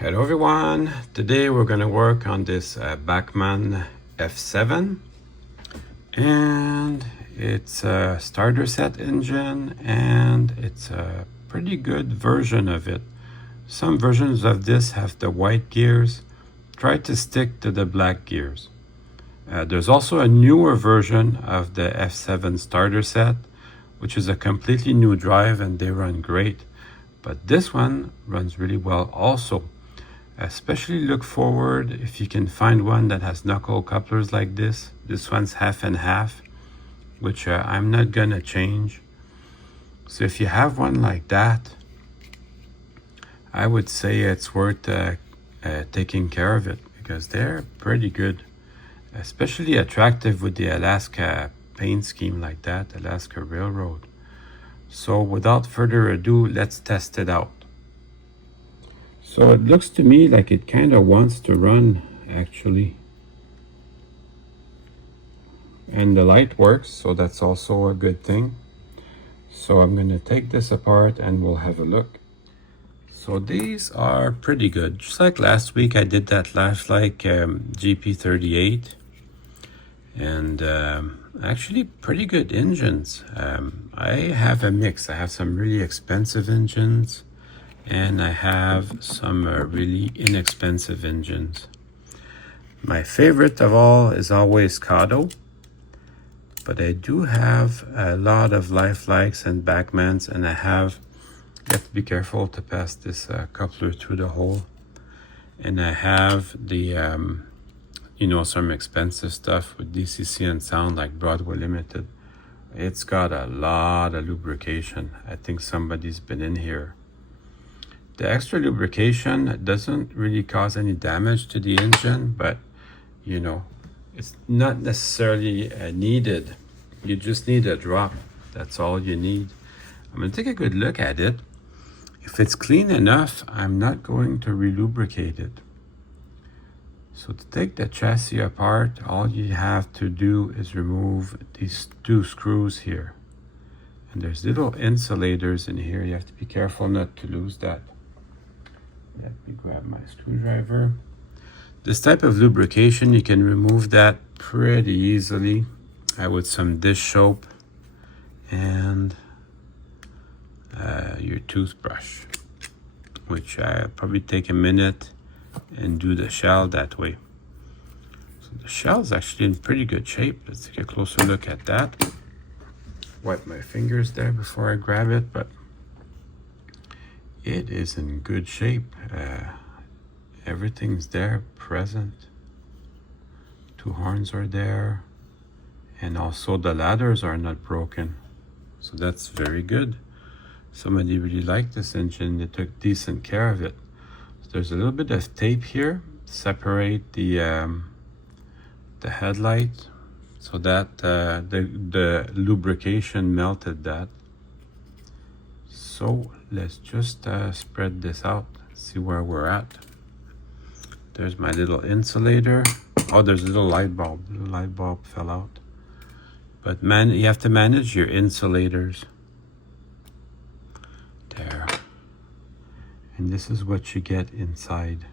Hello everyone, today we're going to work on this Bachmann F7, and it's a starter set engine and it's a pretty good version of it. Some versions of this have the white gears. Try to stick to the black gears. There's also a newer version of the F7 starter set, which is a completely new drive and they run great, but this one runs really well also. Especially look forward if you can find one that has knuckle couplers like this. This one's half and half, which I'm not gonna change. So if you have one like that, I would say it's worth taking care of it because they're pretty good, especially attractive with the Alaska paint scheme like that, Alaska Railroad. So without further ado, let's test it out. So it looks to me like it kind of wants to run, actually. And the light works, so that's also a good thing. So I'm going to take this apart and we'll have a look. So these are pretty good. Just like last week, I did that Lashlike GP38. And actually pretty good engines. I have a mix. I have some really expensive engines, and I have some really inexpensive engines. My favorite of all is always Kato, but I do have a lot of Lifelikes and Bachmanns, and you have to be careful to pass this coupler through the hole. And I have the, some expensive stuff with DCC and sound like Broadway Limited. It's got a lot of lubrication. I think somebody's been in here. The extra lubrication doesn't really cause any damage to the engine, but it's not necessarily needed. You just need a drop. That's all you need. I'm going to take a good look at it. If it's clean enough, I'm not going to relubricate it. So to take the chassis apart, all you have to do is remove these two screws here. And there's little insulators in here. You have to be careful not to lose that. Let me grab my screwdriver. This type of lubrication, you can remove that pretty easily with some dish soap and your toothbrush, which probably take a minute and do the shell that way. So the shell is actually in pretty good shape. Let's take a closer look at that. Wipe my fingers there before I grab it, but it is in good shape. Everything's there, present. Two horns are there, and also the ladders are not broken. So that's very good. Somebody really liked this engine. They took decent care of it. So there's a little bit of tape here to separate the headlight, so that the lubrication melted that. So let's just spread this out, see where we're at. There's my little insulator. Oh, there's a little light bulb. The light bulb fell out. But you have to manage your insulators. There. And this is what you get inside.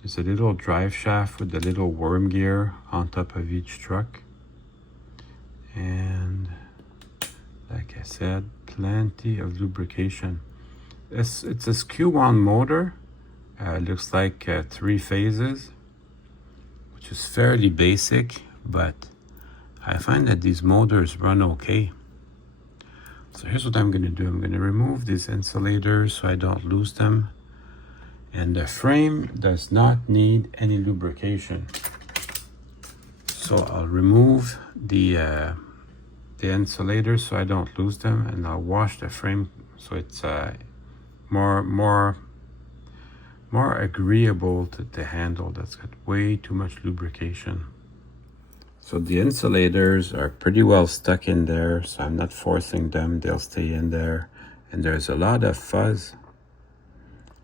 There's a little drive shaft with a little worm gear on top of each truck. And like I said, plenty of lubrication. It's a SQ1 motor. Looks like 3 phases, which is fairly basic, but I find that these motors run okay. So here's what I'm going to do. I'm going to remove these insulators so I don't lose them. And the frame does not need any lubrication. So I'll remove the insulators so I don't lose them, and I'll wash the frame so it's more agreeable to handle. That's got way too much lubrication. So the insulators are pretty well stuck in there, so I'm not forcing them. They'll stay in there. And there's a lot of fuzz.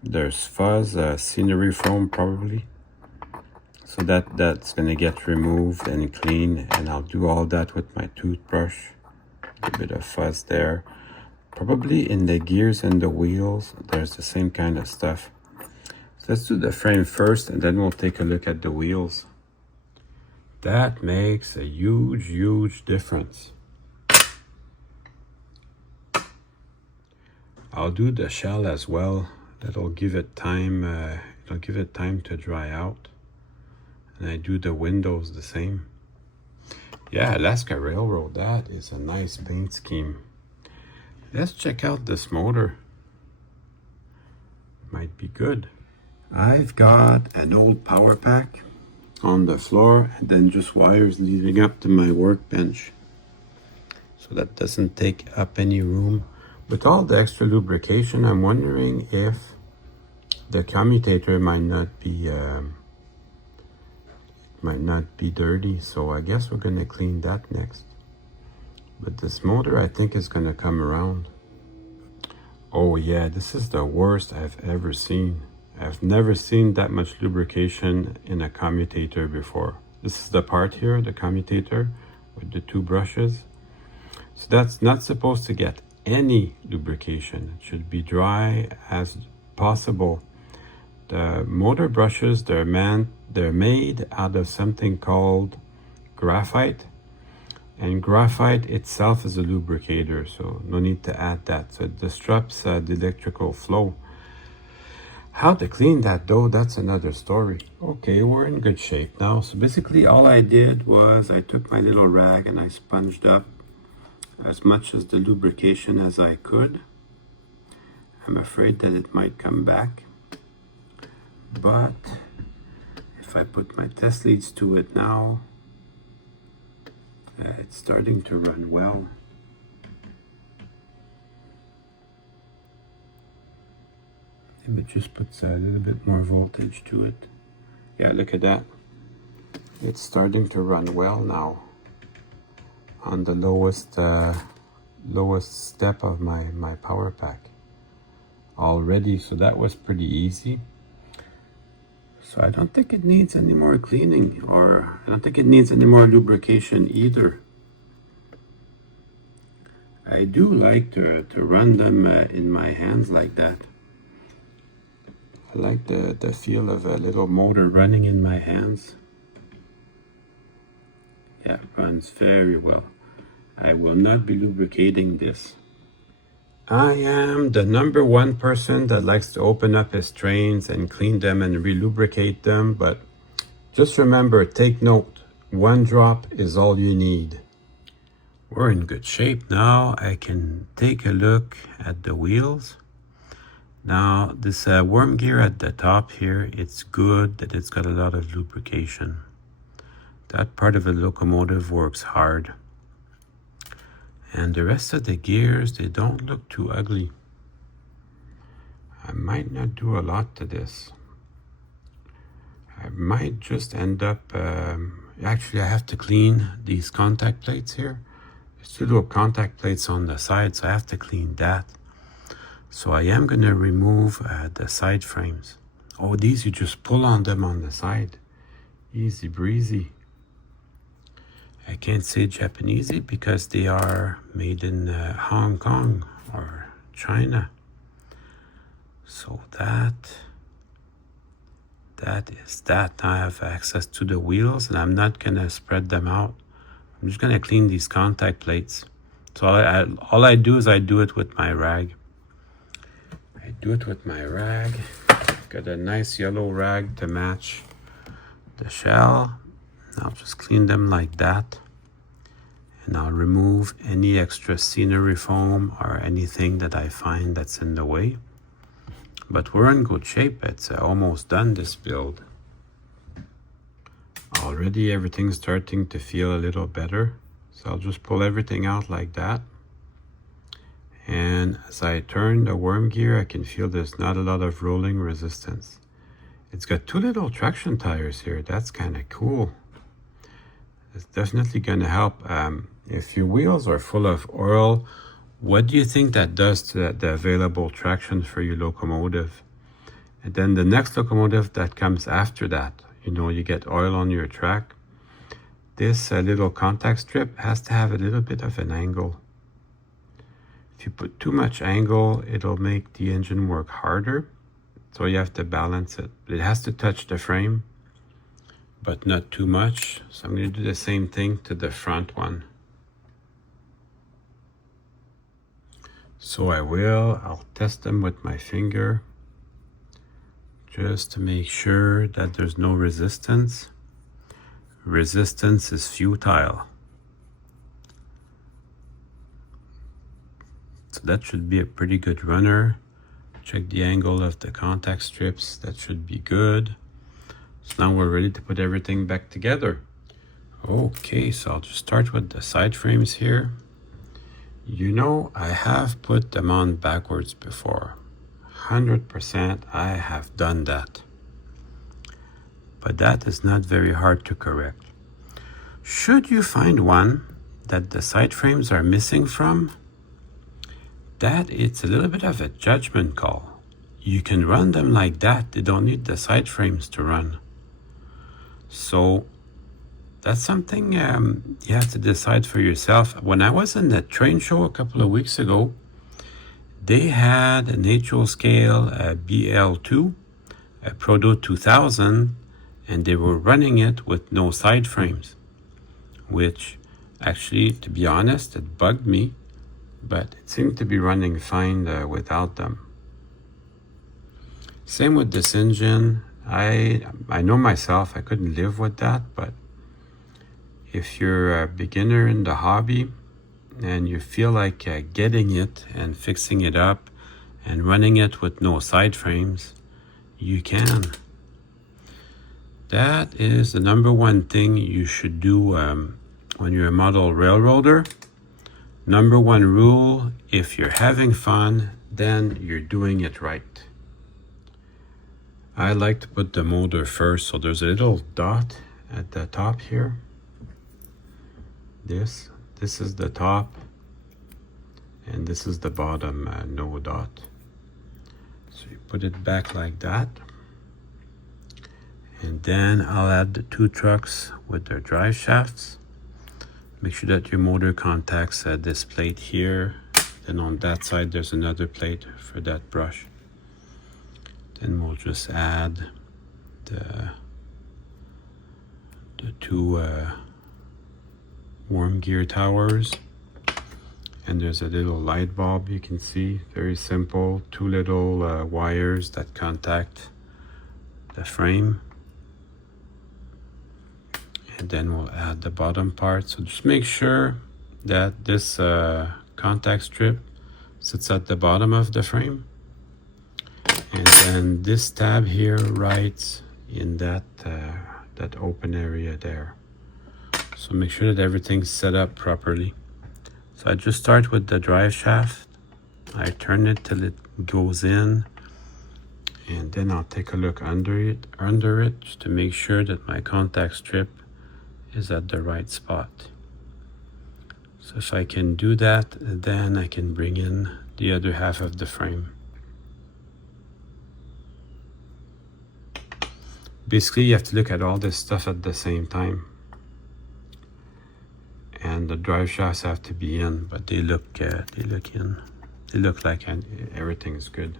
There's fuzz, scenery foam probably. So that's gonna get removed and clean, and I'll do all that with my toothbrush. A bit of fuzz there. Probably in the gears and the wheels, there's the same kind of stuff. Let's do the frame first and then we'll take a look at the wheels. That makes a huge difference. I'll do the shell as well. That'll give it time, it'll give it time to dry out. And I do the windows the same. Yeah, Alaska Railroad, that is a nice paint scheme. Let's check out this motor. Might be good. I've got an old power pack on the floor and then just wires leading up to my workbench. So that doesn't take up any room. With all the extra lubrication, I'm wondering if the commutator might not be dirty. So I guess we're gonna clean that next. But this motor, I think, is gonna come around. Oh yeah, this is the worst I've ever seen. I've never seen that much lubrication in a commutator before. This is the part here, the commutator, with the two brushes. So that's not supposed to get any lubrication. It should be dry as possible. The motor brushes, they're made out of something called graphite. And graphite itself is a lubricator, so no need to add that. So it disrupts the electrical flow. How to clean that though, that's another story. Okay, we're in good shape now. So basically all I did was I took my little rag and I sponged up as much as the lubrication as I could. I'm afraid that it might come back. But if I put my test leads to it now, it's starting to run well. Maybe it just puts a little bit more voltage to it. Yeah, look at that. It's starting to run well now on the lowest step of my power pack already. So that was pretty easy. So I don't think it needs any more cleaning, or I don't think it needs any more lubrication either. I do like to run them in my hands like that. I like the feel of a little motor running in my hands. Yeah, runs very well. I will not be lubricating this. I am the #1 person that likes to open up his trains and clean them and relubricate them, but just remember, take note, 1 drop is all you need. We're in good shape now. I can take a look at the wheels. Now, this worm gear at the top here, it's good that it's got a lot of lubrication. That part of the locomotive works hard. And the rest of the gears, they don't look too ugly. I might not do a lot to this. I might just end up, actually I have to clean these contact plates here. There's 2 little contact plates on the side, so I have to clean that. So I am gonna remove the side frames. Oh, these you just pull on them on the side. Easy breezy. I can't say Japanesey because they are made in Hong Kong or China. So that is that. Now I have access to the wheels and I'm not gonna spread them out. I'm just gonna clean these contact plates. So all I do is I do it with my rag. Got a nice yellow rag to match the shell. I'll just clean them like that. And I'll remove any extra scenery foam or anything that I find that's in the way. But we're in good shape. It's almost done, this build. Already everything's starting to feel a little better. So I'll just pull everything out like that. And as I turn the worm gear, I can feel there's not a lot of rolling resistance. It's got 2 little traction tires here. That's kind of cool. It's definitely going to help. If your wheels are full of oil, what do you think that does to the available traction for your locomotive? And then the next locomotive that comes after that, you get oil on your track. This little contact strip has to have a little bit of an angle. If you put too much angle, it'll make the engine work harder. So you have to balance it. It has to touch the frame, but not too much. So I'm going to do the same thing to the front one. So I'll test them with my finger just to make sure that there's no resistance. Resistance is futile. So that should be a pretty good runner. Check the angle of the contact strips. That should be good. So now we're ready to put everything back together. Okay, so I'll just start with the side frames here. You know, I have put them on backwards before. 100% I have done that. But that is not very hard to correct. Should you find one that the side frames are missing from, that it's a little bit of a judgment call. You can run them like that. They don't need the side frames to run. So that's something you have to decide for yourself. When I was in the train show a couple of weeks ago, they had an HO scale BL2, a Proto 2000, and they were running it with no side frames, which actually, to be honest, it bugged me, but it seemed to be running fine without them. Same with this engine. I know myself, I couldn't live with that, but if you're a beginner in the hobby and you feel like getting it and fixing it up and running it with no side frames, you can. That is the number one thing you should do when you're a model railroader. Number one rule, if you're having fun, then you're doing it right. I like to put the motor first, so there's a little dot at the top here. This is the top, and this is the bottom, no dot. So you put it back like that, and then I'll add the two trucks with their drive shafts. Make sure that your motor contacts this plate here. Then on that side there's another plate for that brush. Then we'll just add the two worm gear towers, and there's a little light bulb you can see, very simple, two little wires that contact the frame, and then we'll add the bottom part. So just make sure that this contact strip sits at the bottom of the frame, and then this tab here right in that open area there. So make sure that everything's set up properly. So I just start with the drive shaft. I turn it till it goes in, and then I'll take a look under it just to make sure that my contact strip is at the right spot. So if I can do that, then I can bring in the other half of the frame. Basically, you have to look at all this stuff at the same time. And the drive shafts have to be in, but they look in. They look like everything is good.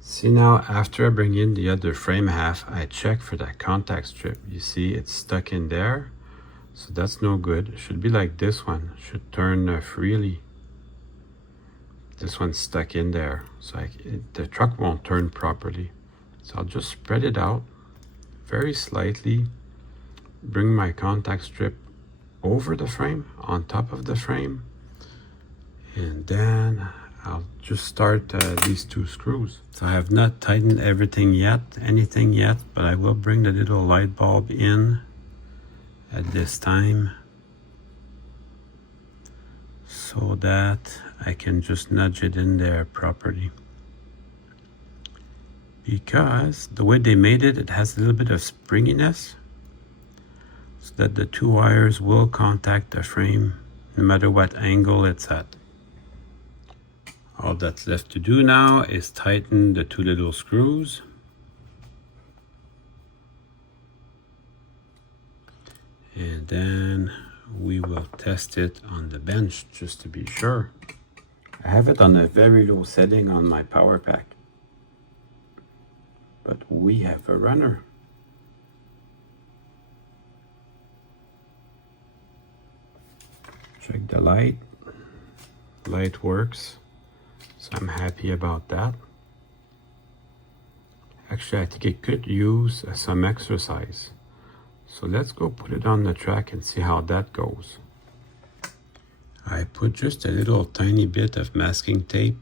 See now, after I bring in the other frame half, I check for that contact strip. You see, it's stuck in there, so that's no good. It should be like this one. It should turn freely. This one's stuck in there, so the truck won't turn properly. So I'll just spread it out very slightly. Bring my contact strip over the frame, on top of the frame, and then I'll just start these two screws. So I have not tightened anything yet, but I will bring the little light bulb in at this time so that I can just nudge it in there properly. Because the way they made it, it has a little bit of springiness, so that the two wires will contact the frame no matter what angle it's at. All that's left to do now is tighten the two little screws. And then we will test it on the bench just to be sure. I have it on a very low setting on my power pack. But we have a runner. Check the light. Light works. So I'm happy about that. Actually, I think it could use some exercise. So let's go put it on the track and see how that goes. I put just a little tiny bit of masking tape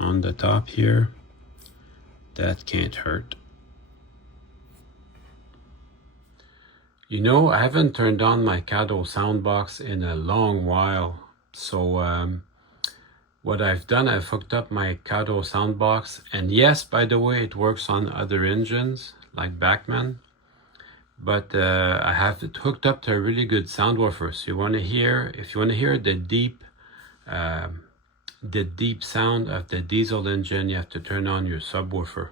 on the top here. That can't hurt. You know, I haven't turned on my Cato soundbox in a long while. So what I've done, I've hooked up my Cato soundbox. And yes, by the way, it works on other engines like Bachmann. But I have it hooked up to a really good sound woofer. So if you want to hear the deep sound of the diesel engine, you have to turn on your subwoofer.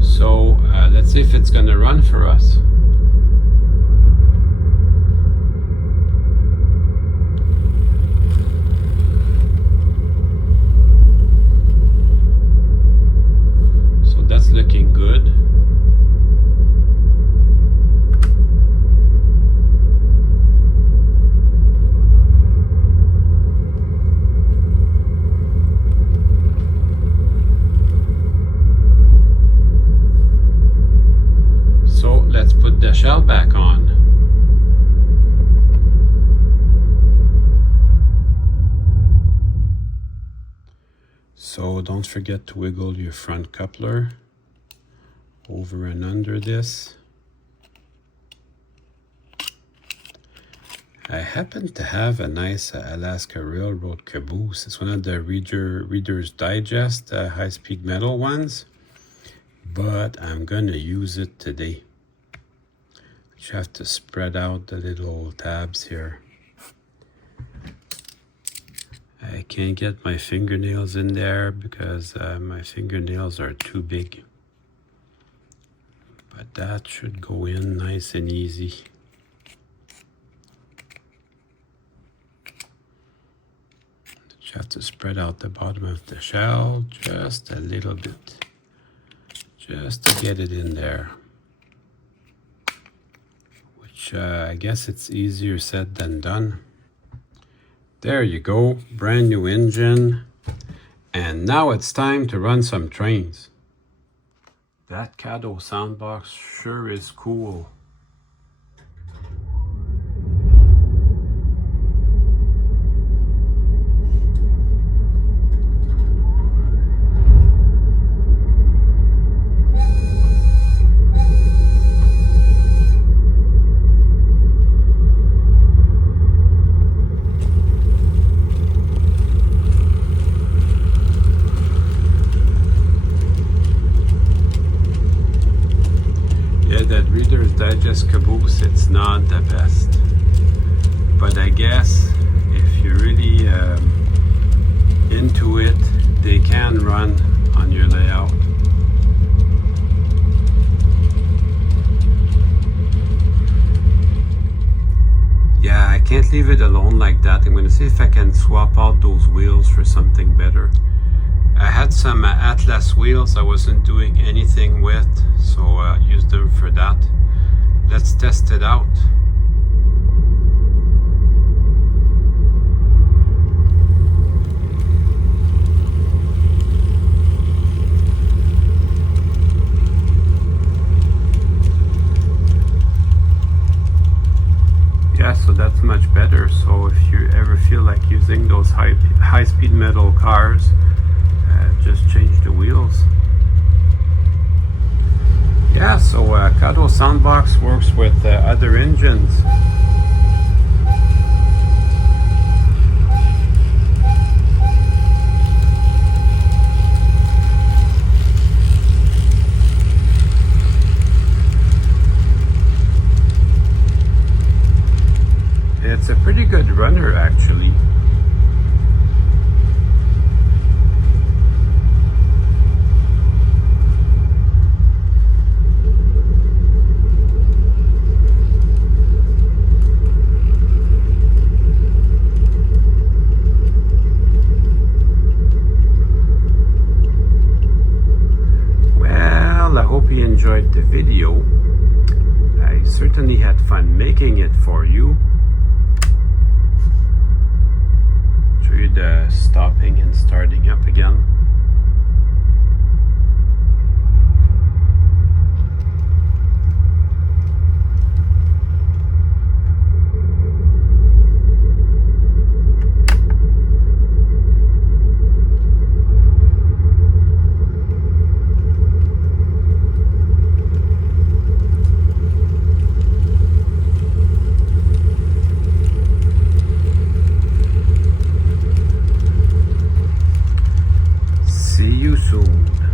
So let's see if it's going to run for us. So that's looking good. So let's put the shell back on. So don't forget to wiggle your front coupler over and under this. I happen to have a nice Alaska Railroad caboose. It's one of the Reader's Digest high-speed metal ones, but I'm gonna use it today. You have to spread out the little tabs here. I can't get my fingernails in there because my fingernails are too big. But that should go in nice and easy. You have to spread out the bottom of the shell just a little bit, just to get it in there. Which I guess it's easier said than done. There you go, brand new engine. And now it's time to run some trains. That Cato soundbox sure is cool. That Reader's Digest caboose, it's not the best, but I guess if you're really into it, they can run on your layout. Yeah, I can't leave it alone like that. I'm going to see if I can swap out those wheels for something better. I had some Atlas wheels I wasn't doing anything with, so I used them for that. Let's test it out. Yeah, so that's much better. So if you ever feel like using those high-speed metal cars, just change the wheels. Yeah, so Cato soundbox works with other engines. It's a pretty good runner actually. enjoyed the video. I certainly had fun making it for you. Show you the stopping and starting up again. See you soon.